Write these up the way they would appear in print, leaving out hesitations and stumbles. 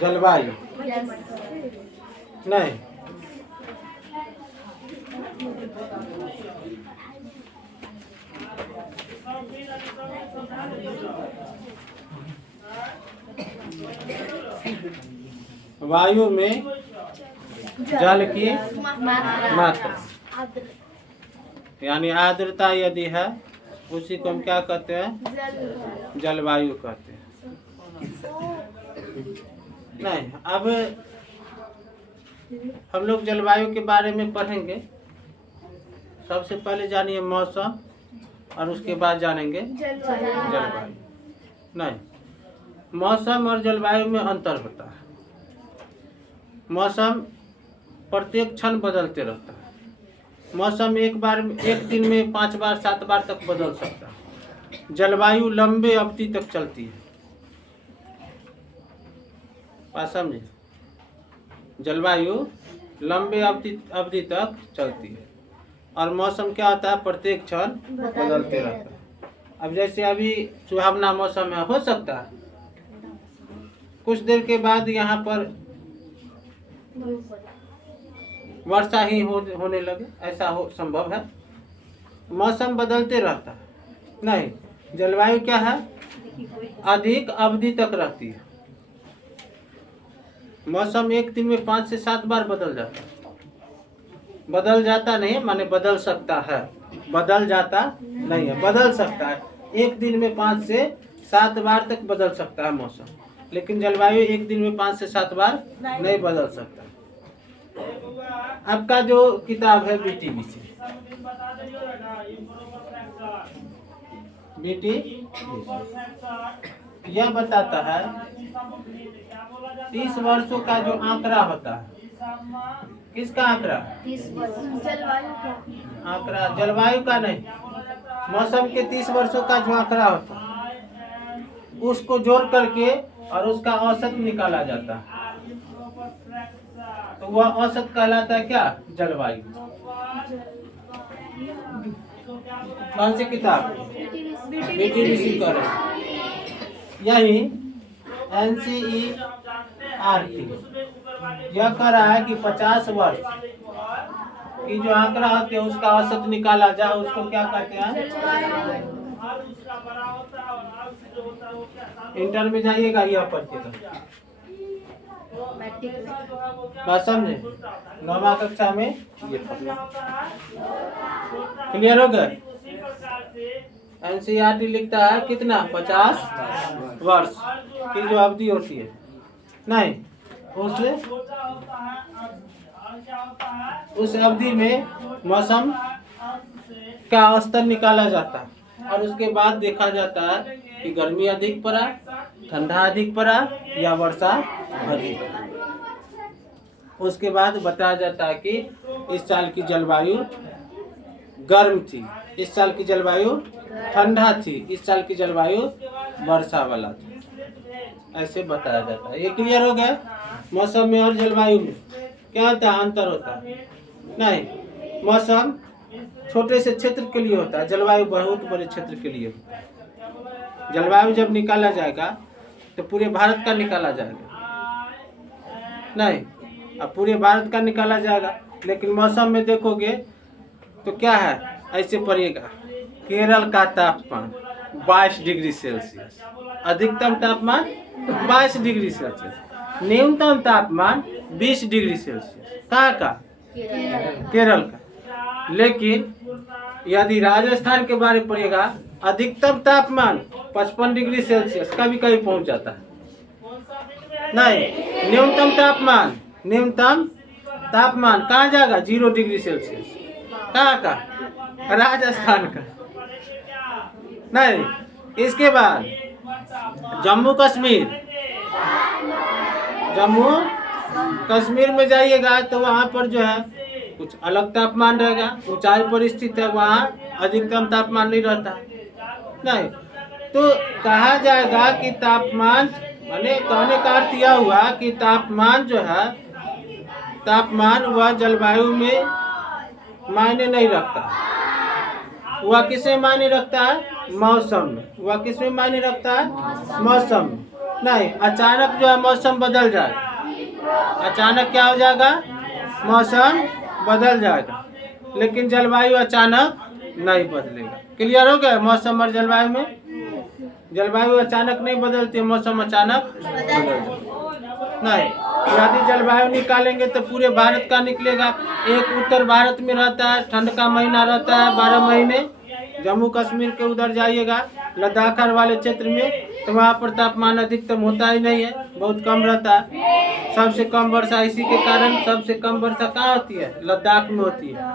जलवायु नहीं। वायु में जल की मात्रा यानी आर्द्रता यदि है उसी को हम क्या कहते हैं? जलवायु कहते हैं। नहीं, अब हम लोग जलवायु के बारे में पढ़ेंगे। सबसे पहले जानिए मौसम और उसके बाद जानेंगे जलवायु। नहीं, मौसम और जलवायु में अंतर होता है। मौसम प्रत्येक क्षण बदलते रहता है। मौसम एक दिन में 5 बार 7 बार तक बदल सकता है। जलवायु लंबे अवधि तक चलती है। बात समझे? जलवायु लंबे अवधि तक चलती है और मौसम क्या होता है? प्रत्येक क्षण बदलते रहता है। अब जैसे अभी सुहावना मौसम है, हो सकता है कुछ देर के बाद यहाँ पर वर्षा ही होने लगे, ऐसा संभव है। मौसम बदलते रहता है। नहीं, जलवायु क्या है? अधिक अवधि तक रहती है। मौसम एक दिन में 5 से 7 बार बदल जाता है। बदल जाता नहीं माने बदल सकता है, बदल जाता नहीं है, बदल सकता है। एक दिन में 5 से 7 बार तक बदल सकता है मौसम, लेकिन जलवायु एक दिन में 5 से 7 बार नहीं बदल सकता। आपका जो किताब है बीटीबीसी, यह बताता है 30 वर्षों का जो आंकड़ा होता है। किसका आंकड़ा? आंकड़ा जलवायु का नहीं, मौसम के 30 वर्षों का जो आंकड़ा होता है उसको जोड़ करके और उसका औसत निकाला जाता है। तो वह औसत कहलाता है क्या? जलवायु। कौन सी किताब? बीटीबीसी कर यही NCERT यह कह रहा है कि 50 वर्ष की जो आंकड़ा होते हैं उसका औसत निकाला जाए, उसको क्या कहते हैं? इंटर में जाइएगा यह पढ़िएगा। बात समझे? 9वीं कक्षा में ये क्लियर हो गया। NCERT लिखता है कितना? 50 वर्ष की जो अवधि होती है। नहीं, उस अवधि में मौसम का स्तर निकाला जाता है और उसके बाद देखा जाता है कि गर्मी अधिक पड़ा, ठंडा अधिक पड़ा या वर्षा अधिक पड़ा। उसके बाद बताया जाता है कि इस साल की जलवायु गर्म थी, इस साल की जलवायु ठंडा थी, इस साल की जलवायु वर्षा वाला थी। ऐसे बताया जाता है। ये क्लियर हो गया? मौसम में और जलवायु में क्या होता है? अंतर होता है। नहीं, मौसम छोटे से क्षेत्र के लिए होता है, जलवायु बहुत बड़े क्षेत्र के लिए होता है। जलवायु जब निकाला जाएगा तो पूरे भारत का निकाला जाएगा। नहीं, अब पूरे भारत का निकाला जाएगा, लेकिन मौसम में देखोगे तो क्या है? ऐसे पड़ेगा। केरल का तापमान 22 डिग्री सेल्सियस, अधिकतम तापमान 22 डिग्री सेल्सियस, न्यूनतम तापमान 20 डिग्री सेल्सियस। कहाँ का? केरल का। लेकिन यदि राजस्थान के बारे में पढ़िएगा, अधिकतम तापमान 55 डिग्री सेल्सियस कभी कभी पहुंच जाता है। नहीं, न्यूनतम तापमान कहाँ जाएगा? 0 डिग्री सेल्सियस। कहाँ का? राजस्थान का। नहीं, इसके बाद जम्मू कश्मीर में जाइएगा तो वहाँ पर जो है कुछ अलग तापमान रहेगा। ऊंचाई पर स्थित है, वहाँ अधिकतम तापमान नहीं रहता। नहीं, तो कहा जाएगा कि तापमान कहने का अर्थ यह हुआ कि तापमान जो है, तापमान वह जलवायु में मायने नहीं रखता। वह किसे मायने रखता है? मौसम में, वह किस में मायने रखता है? मौसम में। नहीं, अचानक जो है मौसम बदल जाएगा, अचानक क्या हो जाएगा? मौसम बदल जाएगा, लेकिन जलवायु अचानक नहीं बदलेगा। क्लियर हो गया? मौसम और जलवायु में, जलवायु अचानक नहीं बदलती है, मौसम अचानक बदल जाता नहीं। यदि जलवायु निकालेंगे तो पूरे भारत का निकलेगा। एक उत्तर भारत में रहता है, ठंड का महीना रहता है 12 महीने। जम्मू कश्मीर के उधर जाइएगा लद्दाख वाले क्षेत्र में, तो वहाँ पर तापमान अधिकतम होता ही नहीं है, बहुत कम रहता है। सबसे कम वर्षा इसी के कारण, सबसे कम वर्षा कहाँ होती है? लद्दाख में होती है।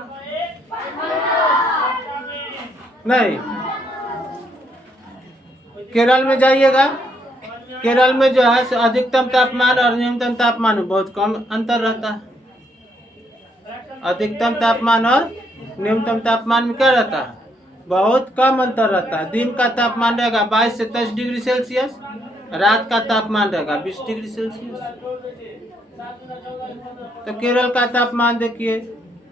नहीं, केरल में जाइएगा, केरल में जो है अधिकतम तापमान और न्यूनतम तापमान में बहुत कम अंतर रहता है। अधिकतम तापमान और न्यूनतम तापमान में क्या रहता है? बहुत कम अंतर रहता है। दिन का तापमान रहेगा 22 से 23 डिग्री सेल्सियस, रात का तापमान रहेगा 20 डिग्री सेल्सियस। तो केरल का तापमान देखिए,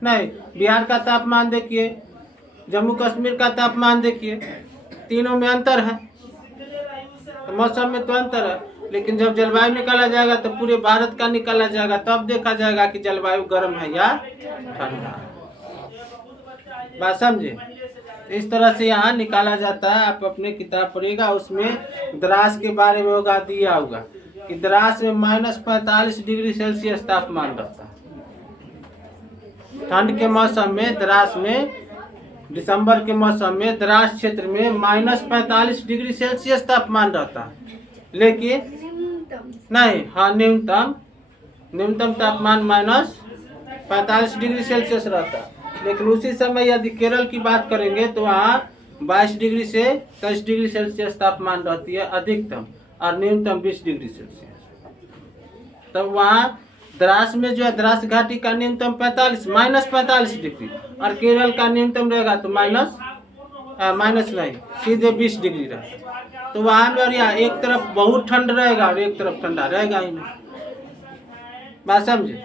नहीं बिहार का तापमान देखिए, जम्मू कश्मीर का तापमान देखिए, तीनों में अंतर है। तो मौसम में तो अंतर है, लेकिन जब जलवायु निकाला जाएगा तो पूरे भारत का निकाला जाएगा, तब देखा जाएगा कि जलवायु गर्म है या ठंडा। बात समझे? इस तरह से यहाँ निकाला जाता है। आप अपने किताब पढ़िएगा, उसमें द्रास के बारे में होगा, दिया होगा कि द्रास में -45 डिग्री सेल्सियस तापमान रहता है। ठंड के मौसम में द्रास में, दिसंबर के मौसम में द्रास क्षेत्र में -45 डिग्री सेल्सियस तापमान रहता है। लेकिन नहीं, हाँ न्यूनतम तापमान -45 डिग्री सेल्सियस रहता है। लेकिन उसी समय यदि केरल की बात करेंगे तो वहाँ 22 डिग्री से 23 डिग्री सेल्सियस तापमान रहती है अधिकतम, और न्यूनतम 20 डिग्री सेल्सियस। तब वहाँ द्रास में जो है, द्रास घाटी का न्यूनतम -45 डिग्री, और केरल का न्यूनतम रहेगा तो माइनस नहीं, सीधे 20 डिग्री रहेगा। तो वहाँ में और यहाँ एक तरफ बहुत ठंड रहेगा और एक तरफ ठंडा रहेगा ही नहीं। बात समझे?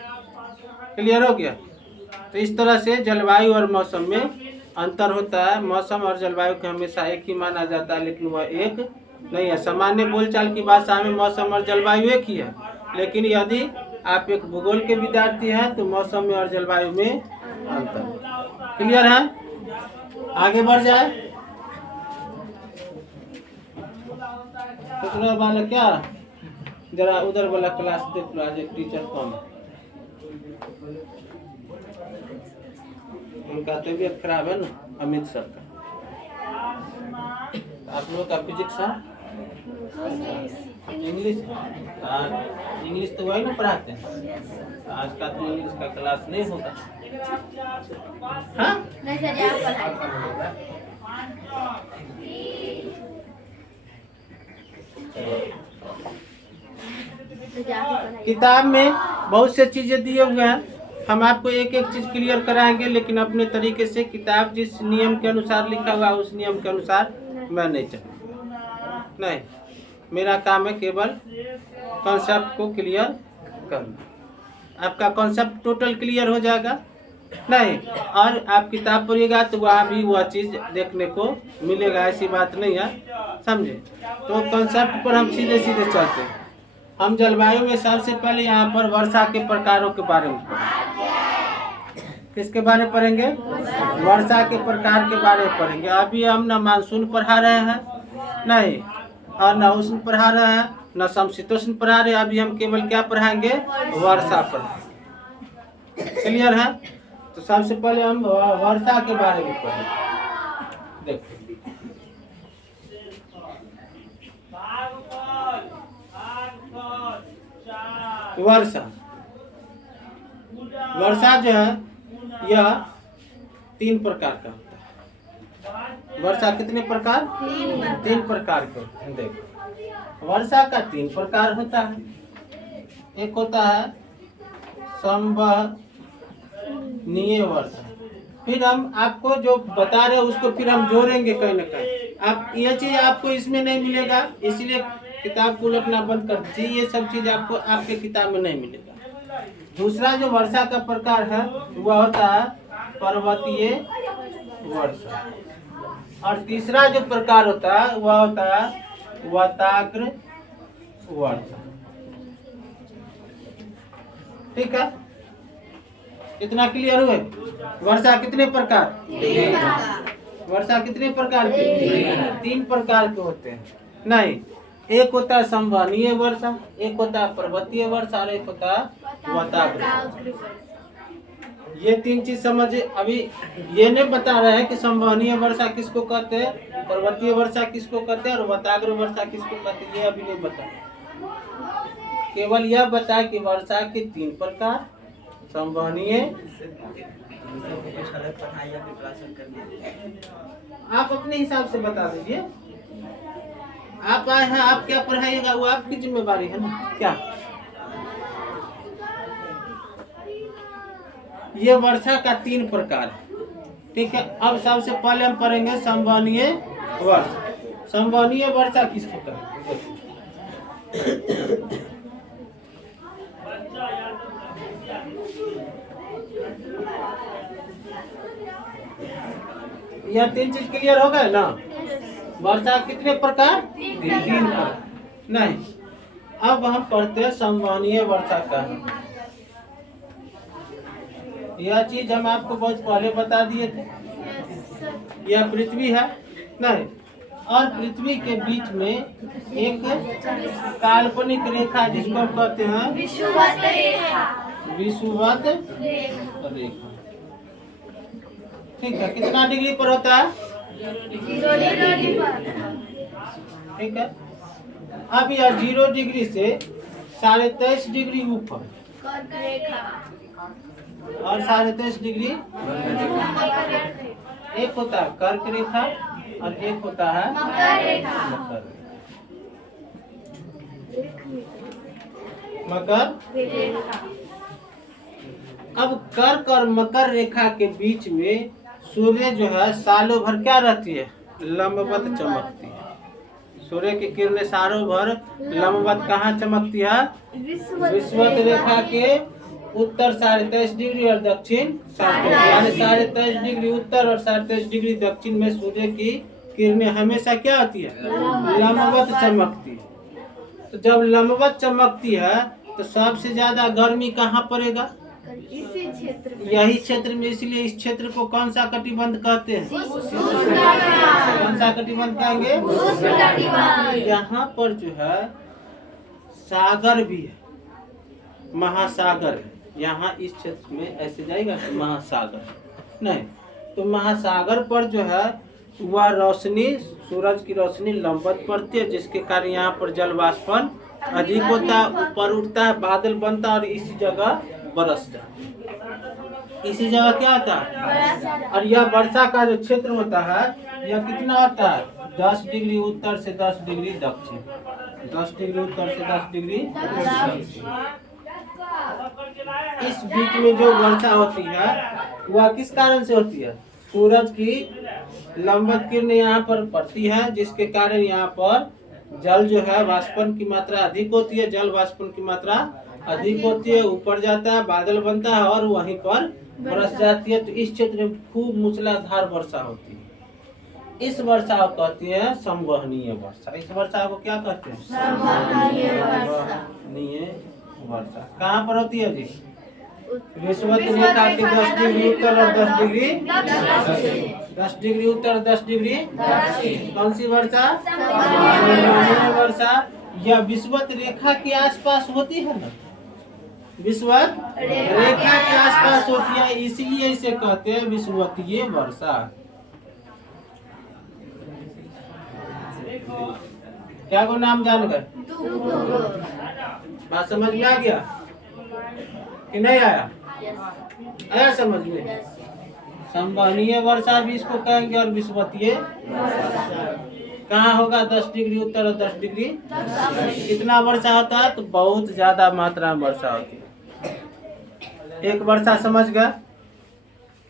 क्लियर हो गया? तो इस तरह से जलवायु और मौसम में अंतर होता है। मौसम और जलवायु को हमेशा एक ही माना जाता है, लेकिन वह एक नहीं है। सामान्य बोलचाल की भाषा में मौसम और जलवायु एक ही है, लेकिन यदि आप एक भूगोल के विद्यार्थी हैं तो मौसम में और जलवायु में अंतर। क्लियर है? आगे बढ़ जाए। दूसरा वाला क्या, जरा उधर वाला क्लास देख लो, आज एक टीचर कम है, उनका तबीयत खराब है ना, अमित सर का। आप लोगों का फिजिक्स है, इंग्लिश, इंग्लिश तो वही ना पढ़ाते हैं। आज का तो इंग्लिश का क्लास नहीं होगा। हाँ? किताब में बहुत से चीजें दिए हुए हैं, हम आपको एक एक चीज क्लियर कराएंगे, लेकिन अपने तरीके से। किताब जिस नियम के अनुसार लिखा हुआ उस नियम के अनुसार मैं नहीं चलूँगा। नहीं, मेरा काम है केवल कॉन्सेप्ट को क्लियर करना। आपका कॉन्सेप्ट टोटल क्लियर हो जाएगा। नहीं, और आप किताब पढ़िएगा तो वहाँ भी वह चीज़ देखने को मिलेगा, ऐसी बात नहीं है, समझे? तो कॉन्सेप्ट पर हम सीधे सीधे चलते हैं। हम जलवायु में सबसे पहले यहाँ पर वर्षा के प्रकारों के बारे में पढ़ेंगे। किसके बारे में पढ़ेंगे? वर्षा के प्रकार के बारे में पढ़ेंगे। अभी हम न मानसून पढ़ा रहे हैं, नहीं, और न उष्ण पढ़ा रहे हैं, न समशीतोष्ण पढ़ा रहे हैं। अभी हम केवल क्या पढ़ाएंगे? वर्षा पढ़ाएंगे। क्लियर है? तो सबसे पहले हम वर्षा के बारे में पढ़ेंगे। देखो, वर्षा, वर्षा जो है यह 3 प्रकार का होता है। वर्षा कितने प्रकार? 3 प्रकार के होते हैं। देखो, वर्षा का 3 प्रकार होता है। एक होता है संवहनीय वर्षा। फिर हम आपको जो बता रहे हैं उसको फिर हम जोड़ेंगे कहीं ना कहीं। आप ये चीज आपको इसमें नहीं मिलेगा, इसलिए किताब को उलटना बंद कर दीजिए। ये सब चीज आपको आपके किताब में नहीं मिलेगा। दूसरा जो वर्षा का प्रकार है वह होता है पर्वतीय वर्षा। और तीसरा जो प्रकार होता है वह होता है वताग्र वर्षा। ठीक है, इतना क्लियर हुए? वर्षा कितने प्रकार? वर्षा कितने प्रकार के? 3 प्रकार के होते हैं। नहीं, एक होता है संवहनीय वर्षा, एक होता है पर्वतीय वर्षा और एक होता है वताग्र। ये 3 चीज समझे। अभी ये नहीं बता रहे हैं कि संवहनीय वर्षा किसको कहते हैं, पर्वतीय वर्षा किसको कहते हैं और वताग्र वर्षा किसको कहते हैं, ये अभी नहीं बता। केवल यह बता कि वर्षा के 3 प्रकार, संवहनीय। आप अपने हिसाब से बता दीजिए। आप आए हैं, आप क्या पढ़ाइएगा वो आपकी जिम्मेवारी है ना। क्या ये वर्षा का 3 प्रकार है। ठीक है, अब सबसे पहले हम पढ़ेंगे संवहनीय वर्षा। संवहनीय वर्षा किसको कहते हैं? यह 3 चीज क्लियर हो गए ना। वर्षा कितने प्रकार? 3 प्रकार। नहीं, अब हम पढ़ते हैं संवहनीय वर्षा का। यह चीज हम आपको बहुत पहले बता दिए थे। यह पृथ्वी है नहीं, और पृथ्वी के बीच में एक काल्पनिक रेखा जिसको हम कहते हैं विषुवत रेखा। ठीक है, कितना डिग्री पर होता है? 0 डिग्री पर। ठीक है, अब यह 0 डिग्री से 23.5 डिग्री ऊपर और 23.5 डिग्री एक होता है कर्क रेखा और एक होता है मकर रेखा। अब कर्क और मकर रेखा के बीच में सूर्य जो है सालों भर क्या रहती है? लंबवत चमकती है। सूर्य की किरणें सालों भर लंबवत कहाँ चमकती है? विषुवत रेखा के उत्तर 23.5 डिग्री और दक्षिण 23.5 डिग्री उत्तर और 23.5 डिग्री दक्षिण में सूर्य की किरणें हमेशा क्या होती है? लंबवत चमकती है। तो जब लंबवत चमकती है तो सबसे ज्यादा गर्मी कहाँ पड़ेगा? इसी क्षेत्र में। यही क्षेत्र में, इसलिए इस क्षेत्र को कौन सा कटिबंध कहते हैं? कौन सा कटिबंध कहेंगे? यहाँ पर जो है सागर भी है, महासागर है। यहाँ इस क्षेत्र में ऐसे जाएगा तो महासागर नहीं, तो महासागर पर जो है वह रोशनी, सूरज की रोशनी लंबवत पड़ती है, जिसके कारण यहाँ पर जल वाष्पन अधिक होता है, ऊपर उठता है, बादल बनता है और इसी जगह बरसता है। इसी जगह क्या होता है? और यह वर्षा का जो क्षेत्र होता है यह कितना होता है? 10 डिग्री उत्तर से 10 डिग्री दक्षिण, 10 डिग्री उत्तर से 10 डिग्री दक्षिण। इस बीच में जो वर्षा होती है वह किस कारण से होती है? सूरज की लंबवत किरणें यहाँ पर पड़ती है, जिसके कारण यहाँ पर जल जो है वाष्पन की मात्रा अधिक होती है, जल वाष्पन की मात्रा अधिक होती है, ऊपर जाता है, बादल बनता है और वहीं पर बरस जाती है। तो इस क्षेत्र में खूब मूसलाधार वर्षा होती है। इस वर्षा को कहते हैं संवहनीय वर्षा। इस वर्षा को क्या कहते हैं? संवहनीय वर्षा। कहाँ पर होती है जी? विषुवत रेखा के 10 डिग्री उत्तर और 10 डिग्री 10 डिग्री उत्तर 10 डिग्री कौन सी वर्षा? संवहनीय वर्षा। यह विषुवत रेखा के आसपास होती है ना, विषुवत रेखा के आसपास होती है, इसलिए इसे कहते हैं विषुवतीय वर्षा। क्या को नाम जान गए? बात समझ में आ गया कि नहीं आया? आया समझ में? संवहनीय वर्षा भी इसको कहेंगे और विषुवतीय कहाँ होगा? 10 डिग्री उत्तर और 10 डिग्री। कितना वर्षा होता है? तो बहुत ज्यादा मात्रा में वर्षा होती है। एक वर्षा समझ गया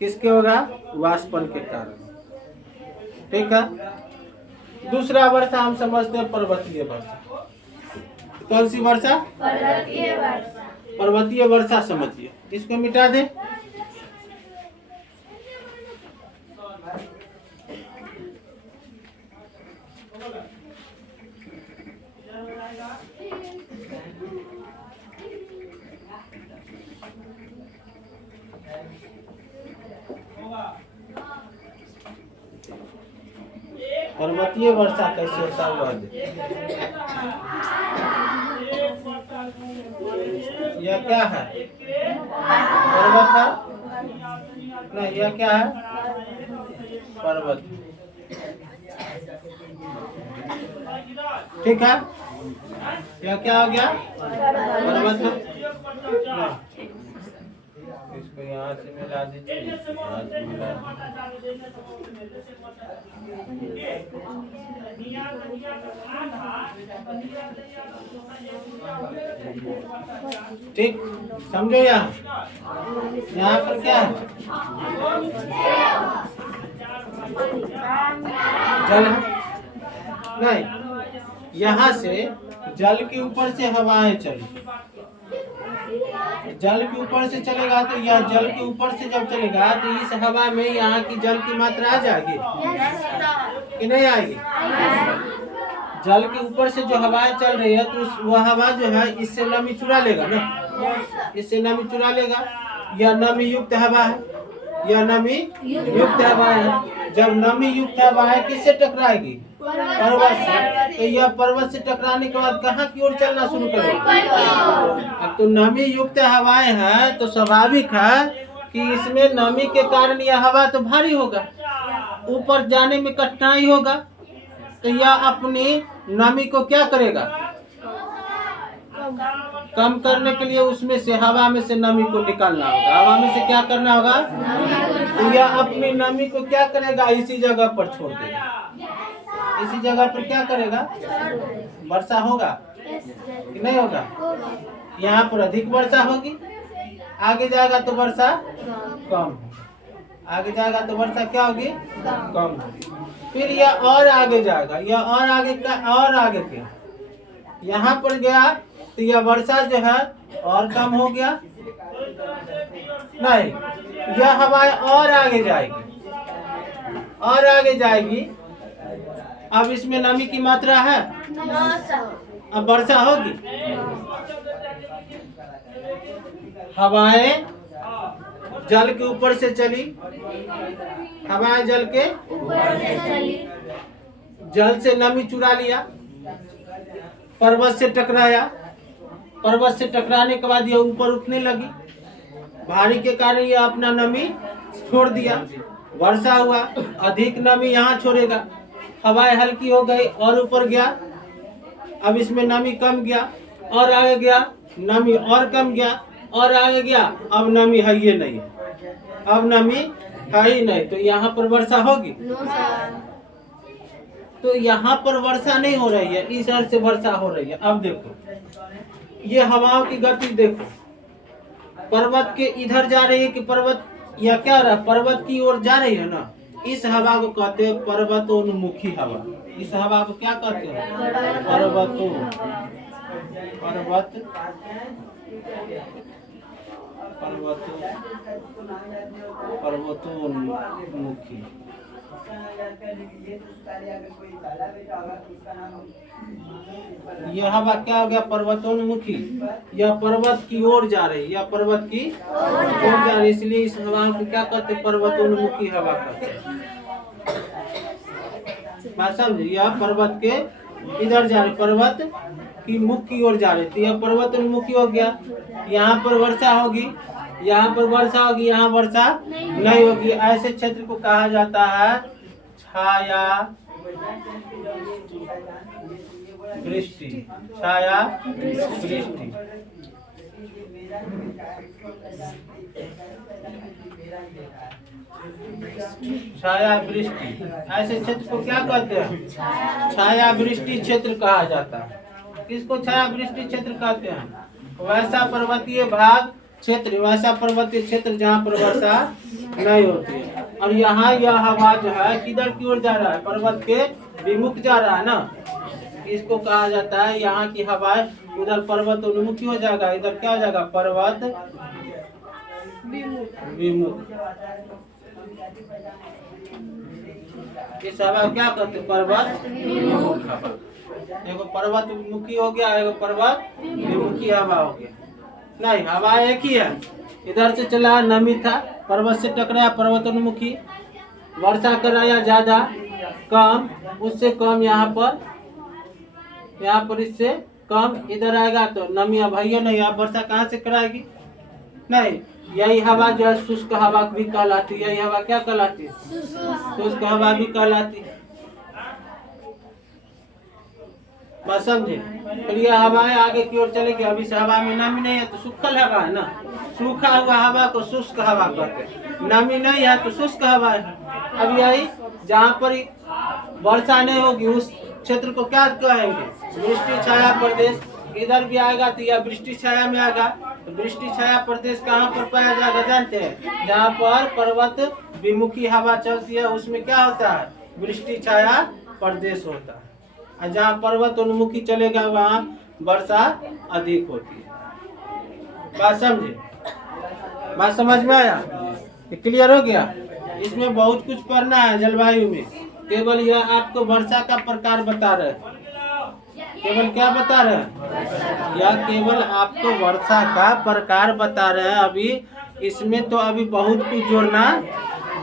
किसके होगा? वाष्पन के कारण। ठीक है, दूसरा वर्षा हम समझते हैं पर्वतीय वर्षा। कौन सी वर्षा? पर्वतीय वर्षा। पर्वतीय वर्षा समझिए, इसको मिटा दे। पर्वतीय वर्षा कैसे होता है वह देखिए। यह क्या है? पर्वत है? नहीं, यह क्या है? पर्वत। ठीक है, यह क्या हो गया? पर्वत है। इसको यहाँ से मिला दीजिए, यहाँ से मिला ठीक, समझो। यहाँ पर क्या है? जल है? नहीं, यहाँ से जल के ऊपर से हवाएं चली, जल के ऊपर से चलेगा तो यह जल के ऊपर से जब चलेगा तो इस हवा में यहाँ की जल की मात्रा आ जाएगी कि नहीं आएगी? जल के ऊपर से जो हवाएं चल रही है तो वह हवा जो है इससे नमी चुरा लेगा ना, इससे नमी चुरा लेगा। यह नमी युक्त हवा है, यह नमी युक्त हवा है। जब नमी युक्त हवा है किससे टकराएगी? पर्वत से। तो यह पर्वत से टकराने के बाद कहाँ की ओर चलना शुरू करेगी? अब तो नमी युक्त हवाएं हैं तो स्वाभाविक है कि इसमें नमी के कारण यह हवा तो भारी होगा, ऊपर जाने में कठिनाई होगा। तो यह अपनी नमी को क्या करेगा? कम करने के लिए उसमें से हवा में से नमी को निकालना होगा। हवा में से क्या करना होगा? तो यह अपनी नमी को क्या करेगा? इसी जगह पर छोड़ देगा। इसी जगह पर क्या करेगा? वर्षा होगा कि नहीं होगा? यहाँ पर अधिक वर्षा होगी, आगे जाएगा तो वर्षा कम, आगे जाएगा तो वर्षा क्या होगी? कम होगी। फिर यह और आगे जाएगा, यह और आगे का और आगे क्या, यहाँ पर गया तो यह वर्षा जो है और कम हो गया। नहीं, यह हवाएं और आगे जाएगी, और आगे जाएगी। अब इसमें नमी की मात्रा है, अब वर्षा होगी। हवाएं जल के ऊपर से चली, हवाएं जल के ऊपर से चली, जल से नमी चुरा लिया, पर्वत से टकराया, पर्वत से टकराने के बाद यह ऊपर उठने लगी, भारी के कारण यह अपना नमी छोड़ दिया, वर्षा हुआ, अधिक नमी यहाँ छोड़ेगा, हवाएं हल्की हो गई और ऊपर गया। अब इसमें नमी कम गया और आगे गया, नमी और कम गया और आगे गया। अब नमी है ये नहीं, अब नमी है ही नहीं, तो यहाँ पर वर्षा होगी? तो यहाँ पर वर्षा नहीं हो रही है, इस ओर से वर्षा हो रही है। अब देखो ये हवाओं की गति देखो, पर्वत के इधर जा रही है कि पर्वत, या क्या रहा, पर्वत की ओर जा रही है ना। इस हवा को कहते हैं पर्वतोन्मुखी हवा। इस हवा को क्या कहते हैं? पर्वतोन्मुखी। यह हवा क्या हो गया? पर्वतोन्मुखी। यह पर्वत की ओर जा रही, यह पर्वत की ओर जा रही, इसलिए इस हवा को क्या कहते हैं? पर्वतोन्मुखी हवा कहते हैं। बात समझे? यह पर्वत के इधर जा रही, पर्वत की मुख की ओर जा रही थी, यह पर्वतोन्मुखी हो गया। यहाँ पर वर्षा होगी, यहाँ पर वर्षा होगी, यहाँ वर्षा नहीं होगी। ऐसे क्षेत्र को कहा जाता है छाया वृष्टि। छाया वृष्टि। छाया वृष्टि, ऐसे क्षेत्र को क्या कहते हैं? छाया वृष्टि क्षेत्र कहा जाता है। किसको छाया वृष्टि क्षेत्र कहते हैं? वैसा पर्वतीय भाग क्षेत्र, वैसा पर्वतीय क्षेत्र जहाँ पर वर्षा नहीं होती है। और यहाँ यह हवा जो है किधर की ओर जा रहा है? पर्वत के विमुख जा रहा है ना, इसको कहा जाता है। यहाँ की हवा उधर पर्वत उन्मुखी हो जाएगा, इधर क्या हो जाएगा? पर्वत विमुख। इस हवा क्या कहते हैं? पर्वत विमुख हवा। एगो पर्वत मुखी हो गया, एगो पर्वत विमुखी हवा हो गया। नहीं, हवा एक ही है। इधर से चला, नमी था, पर्वत से टकराया, पर्वतोन्मुखी, वर्षा कराया ज्यादा, कम, उससे कम यहाँ पर इससे कम इधर आएगा तो नमी अब है नहीं, आप वर्षा कहाँ से कराएगी? नहीं, यही हवा जो है शुष्क हवा भी कहलाती है। यही हवा क्या कहलाती है? शुष्क हवा भी कहलाती है। बात समझे? फिर यह हवाएं आगे की ओर चलेगी। अभी से हवा में नमी नहीं है तो सूखल हवा है ना, सूखा हुआ हवा को शुष्क हवा कहते हैं। नमी नहीं है तो शुष्क हवा है। अब यही जहाँ पर वर्षा नहीं होगी उस क्षेत्र को क्या कहेंगे? वृष्टि छाया प्रदेश। इधर भी आएगा तो यह वृष्टि छाया में आएगा। तो वृष्टि छाया प्रदेश कहाँ पर पाया जाएगा जानते हैं? जहाँ पर पर्वत विमुखी हवा चलती है उसमें क्या होता है? वृष्टि छाया प्रदेश होता है। और जहाँ पर्वत उन्मुखी चलेगा वहाँ वर्षा अधिक होती है। बात समझे? बात समझ में आया? क्लियर हो गया? इसमें बहुत कुछ पढ़ना है जलवायु में। केवल यह आपको वर्षा का प्रकार बता रहे हैं। केवल क्या बता रहे हैं? यह केवल आपको वर्षा का प्रकार बता रहे हैं। अभी इसमें तो अभी बहुत कुछ जोड़ना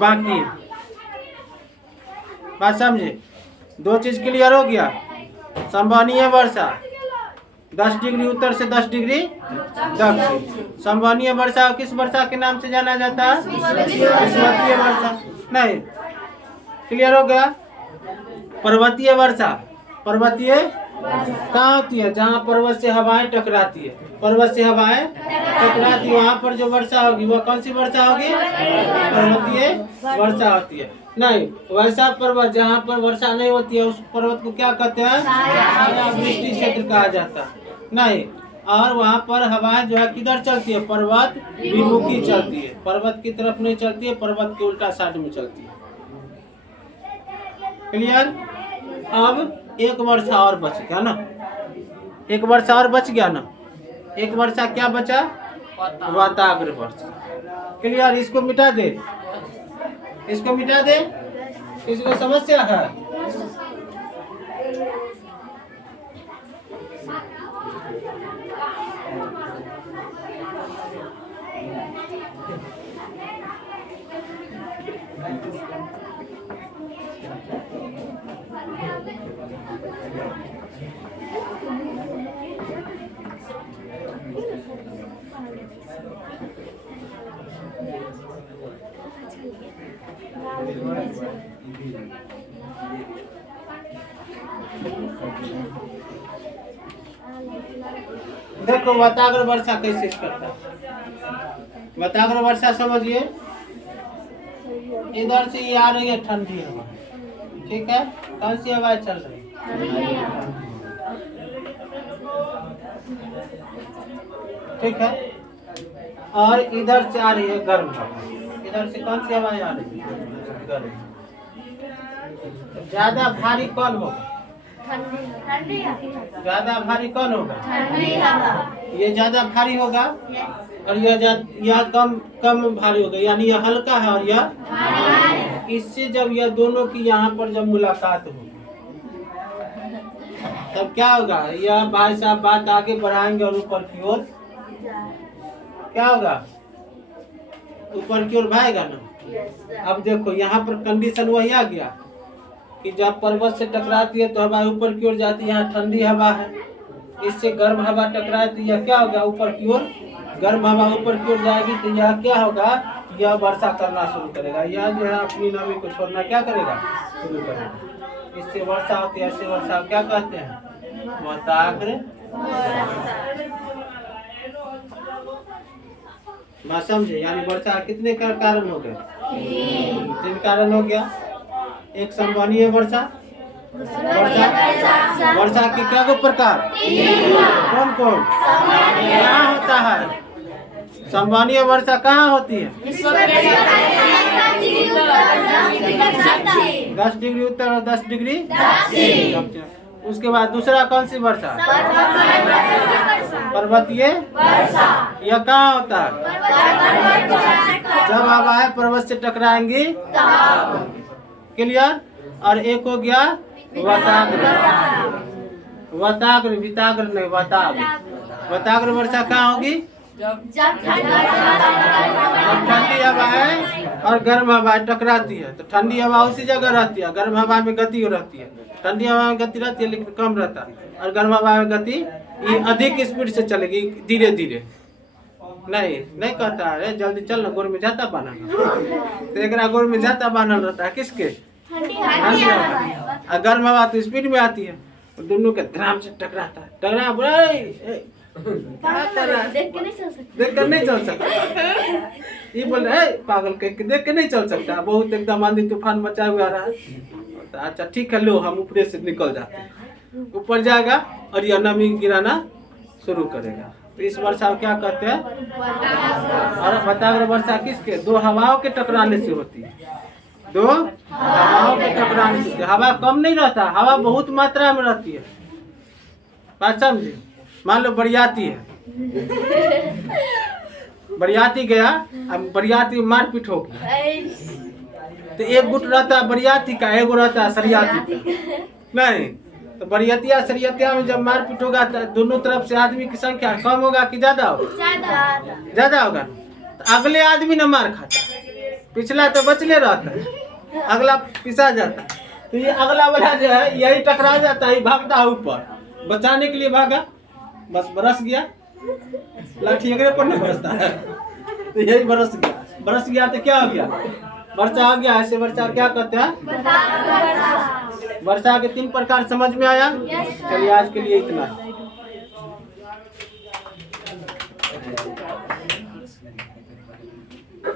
बाकी है। बात समझे? दो चीज क्लियर हो गया। संवहनीय वर्षा 10 डिग्री उत्तर से 10 डिग्री दक्षिण। संवहनीय वर्षा किस वर्षा के नाम से जाना जाता है? विषुवतीय वर्षा। नहीं, क्लियर हो गया? पर्वतीय वर्षा, पर्वतीय कहाँ होती है? जहाँ पर्वत से हवाएं टकराती है। पर्वत से हवाएं टकराती है वहाँ पर जो वर्षा होगी वह कौन सी वर्षा होगी? पर्वतीय वर्षा होती है। नहीं, वैसा पर्वत जहाँ पर वर्षा नहीं होती है उस पर्वत को क्या कहते हैं? छायावृष्टि क्षेत्र कहा जाता है। नहीं, और वहाँ पर हवाएं जो है किधर चलती है? पर्वत विमुखी चलती है। पर्वत की तरफ नहीं चलती है, पर्वत के उल्टा साइड में चलती है। क्लियर? अब एक वर्षा और बच गया ना, एक वर्षा और बच गया ना। एक वर्षा क्या बचा? वाताग्र वर्षा। क्लियर? इसको मिटा दे, इसको मिटा दे। इसको समस्या है? देखो वाताग्र वर्षा कैसे करता है। वाताग्र वर्षा समझिए, इधर से ये आ रही है ठंडी हवा, ठीक है? कौन सी हवा चल रही है? ठीक है। और इधर से आ रही है गर्म हवा। इधर से कौन सी हवा आ रही है? गर्म। ज्यादा भारी कौन होगा? ज्यादा भारी कौन होगा? ये ज्यादा भारी होगा और यह कम भारी होगा, यानी यह हल्का है और यह। इससे जब यह दोनों की यहाँ पर जब मुलाकात होगी तब क्या होगा? यह भाई साहब बात आगे बढ़ाएंगे और ऊपर की ओर क्या होगा? ऊपर की ओर भागेगा ना। अब देखो यहाँ पर कंडीशन वही आ गया कि जब पर्वत से टकराती है तो हवा ऊपर की ओर जाती है। यहाँ ठंडी हवा है, इससे गर्म हवा टकराती है, क्या होगा? ऊपर की ओर गर्म हवा ऊपर की ओर जाएगी तो यह क्या होगा? यह वर्षा करना शुरू करेगा। यह जो है अपनी नमी को छोड़ना क्या करेगा? शुरू करेगा। इससे वर्षा होती है। ऐसे वर्षा क्या कहते हैं? वाताग्र। बात समझे? यानी वर्षा कितने का कारण हो गए? 3 कारण हो गया। एक संवहनीय वर्षा, वर्षा के क्या प्रकार? कौन कौन? कहाँ होता है संवहनीय वर्षा? कहाँ होती है? 10 डिग्री उत्तर और 10 डिग्री दक्षिण। उसके बाद दूसरा कौन सी वर्षा? पर्वतीय वर्षा। यह कहाँ होता है? जब हवाएं पर्वत से टकराएंगी। क्लियर? और एक हो गया वाताग्र। वाताग्र, विताग्र नहीं, वाताग्र। वाताग्र वर्षा कहाँ होगी? जब जब जब ठंडी हवाएं और गर्म हवाएं टकराती है तो ठंडी हवा उसी जगह रहती है, गर्म हवा में गति रहती है। ठंडी हवा में गति रहती है लेकिन कम रहता है, और गर्म हवा में गति ये अधिक स्पीड से चलेगी, धीरे धीरे। नहीं कहता है जल्दी चल ना, गोर में जाता बानल तो एक गोर में जाता बानल रहता है किसके? ठंडी हवा। गर्म हवा तो स्पीड में आती है, तो दोनों के धड़ाम से टकराता है। टकरा देख कर नहीं चल सकता, ये बोल रहा है पागल कह के देख के नहीं चल सकता, बहुत एकदम आंधी तूफान मचा हुआ रहा। तो अच्छा ठीक है, लो हम ऊपर से निकल जाते हैं। ऊपर जाएगा और यह नमी गिराना शुरू करेगा। तो इस वर्षा को क्या कहते हैं? और बताओ वर्षा किसके? दो हवाओं के टकराने से होती है। दो हवाओं के टकराने से। हवा कम नहीं रहता, हवा बहुत मात्रा में रहती है। बात समझे? मान लो बरियाती है, बरियाती गया, अब बरियाती मारपीट हो गया, तो एक गुट रहता है बरियाती का, एक रहता है सरियाती का। नहीं तो बरियातिया सरियातिया में जब मारपीट होगा तो दोनों तरफ से आदमी की संख्या कम होगा कि ज्यादा होगा? ज्यादा होगा। तो अगले आदमी न मार खाता, पिछला तो बचले रहता है, अगला पिसा जाता है। तो ये अगला वाला जो है यही टकरा जाता है, भागता है ऊपर, बचाने के लिए भागा, बस बरस गया, लाठी अगले पर नहीं बरसता है, तो यही बरस गया तो क्या हो गया? वर्षा हो गया। ऐसे वर्षा क्या कहते हैं? वर्षा के 3 प्रकार समझ में आया? चलिए आज के लिए इतना।